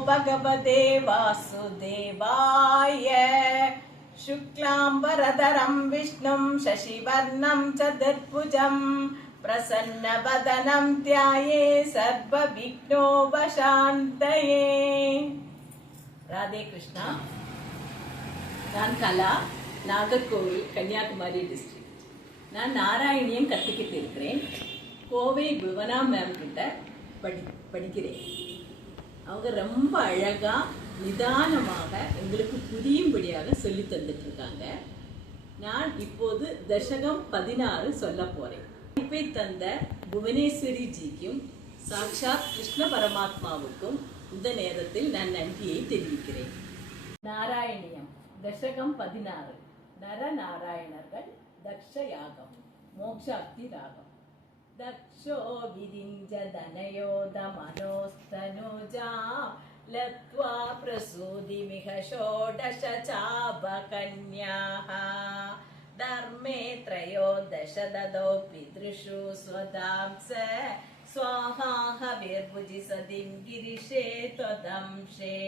भगवते वासुदेवाय शुक्लाम्बरधरं विष्णुं शशिवर्णं चतुर्भुजं प्रसन्नवदनं ध्याये सर्वविघ्नोपशान्तये. राधे कृष्णा. நான் கலா, நாகர்கோவில், கன்னியாகுமரி டிஸ்ட்ரிக்ட். நான் நாராயணியம் கற்றுக்கிட்டு இருக்கிறேன். கோவை புவனா மேம் கிட்ட படிக்கிறேன். அவங்க ரொம்ப அழகா நிதானமாக எங்களுக்கு புரியும்படியாக சொல்லி தந்துட்டு இருக்காங்க. நான் இப்போது தசகம் 16 சொல்ல போறேன். இப்பை தந்த புவனேஸ்வரி ஜிக்கும் சாட்சாத் கிருஷ்ண பரமாத்மாவுக்கும் இந்த நேரத்தில் நான் நன்றியை தெரிவிக்கிறேன். நாராயணியம் தசகம் 16 நரநாராயணர்கள் தக்ஷ யாகம் மோக்ஷாப்தி ராகம். दक्षो विरिञ्जदनयोद मनोस्तनुजा लत्वा प्रसूदिमिह षोडश चापकन्याः धर्मे त्रयोदश ददौ पितृषु स्वदांस स्वाहाहविर्भुजि सदिं गिरिशे त्वदंशे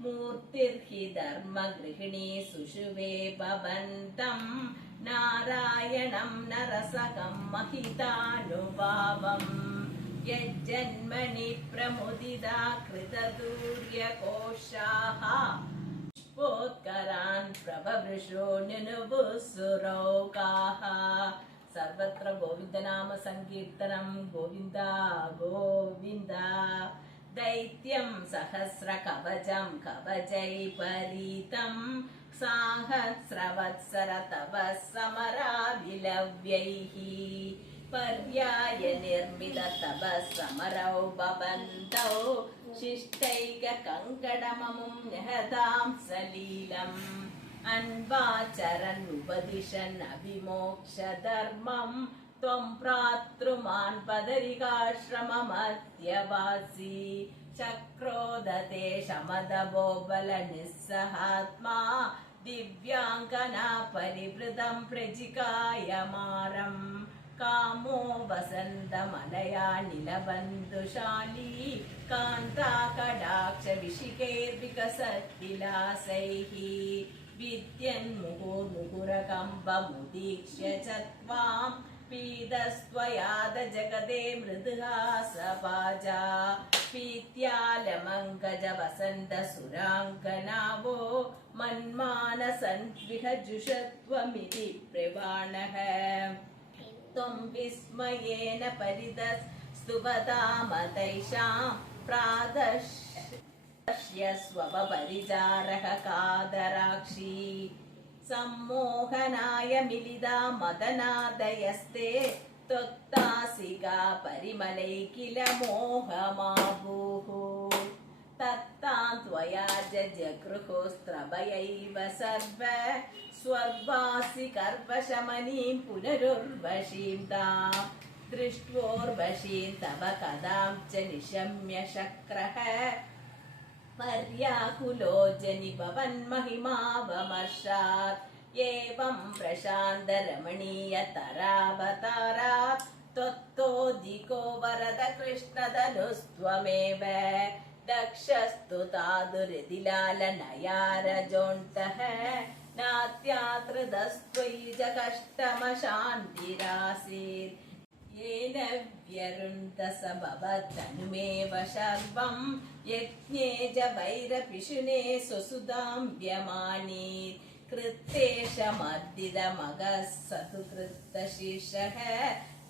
मूर्तिर्हि धर्मगृहिणी सुषुवे भवन्तं नारायणं नरसकं महितानुभावं यज्जन्मनि प्रमुदिता कृतदूर्यकोशाः पुष्पोत्करान् प्रभवृषो नुनुवुसुरौकाः. सर्वत्र गोविन्दनाम संकीर्तनं गोविन्दा गोविन्दा. दैत्यं सहस्रकवचं कवचैपरीतं साहस्रवत्सर तव समराविलव्यैः पर्याय निर्मित तव समरौ भवन्तौ शिष्टैककङ्कणममुं निहतां सलीलम् अन्वाचरन् उपदिशन् अभिमोक्षधर्मं त्वं प्रातृमान् पदरिकाश्रममध्यवासी चक्रोदते शमदभो बलनिस्सहात्मा दिव्याङ्गना परिवृतं प्रजिकायमारं कामो वसन्तमलया निलबन्धुशाली कान्ताकटाक्षविशिकैर्विकसद्विलासैः विद्यन्मुहुर्मुहुरकम्बमुदीक्ष्य च त्वां पीतस्त्वयाद जगदे मृदुहासपाजा पीत्यालमङ्गज वसन्त सुराङ्गनावो मन्मानसन्विहजुषत्वमिति प्रवाणः त्वं विस्मयेन परितस्तुवतामतैषां प्रादश्य स्वपरिचारः कादराक्षी सम्मोहनाय मिलिता मदनादयस्ते त्वत्तासिका परिमलै किल मोहमाभूः तत्तां त्वया जगृहोस्त्रभयैव सर्व स्वर्वासि कर्वशमनीं पुनरुर्वशीं तां दृष्ट्वोर्वशीं तव कदां च निशम्य शक्रः पर्याकुलो जनि भवन्महिमावमर्षात् एवं प्रशान्तरमणीयतरावतारात् त्वत्तोदिको वरद कृष्णधनुस्त्वमेव दक्षस्तु तादुरिदिलालनयारजोऽन्तः नात्यातृदस्त्वयि च कष्टमशान्तिरासीत् येन व्यरुन्धस भवद्धनुमेव शर्वं यज्ञे च वैरपिशुने स्वसुधां व्यमानीत् कृत्तेशमर्दितमगः सतुकृतशीर्षः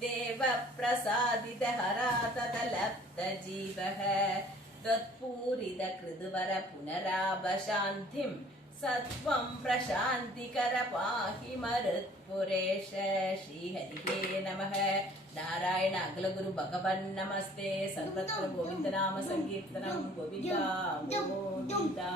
देवप्रसादितहरा तदलब्धजीवः त्वत्पूरितकृदुवर पुनरावशान्तिं सत्वं प्रशान्तिकर पाहि मरुत्पुरेश. श्रीहरिहे नमः. नारायण अखिलगुरु भगवन् नमस्ते. सर्वत्र गोविन्दनाम संकीर्तनं गोविन्दा गोविन्दा.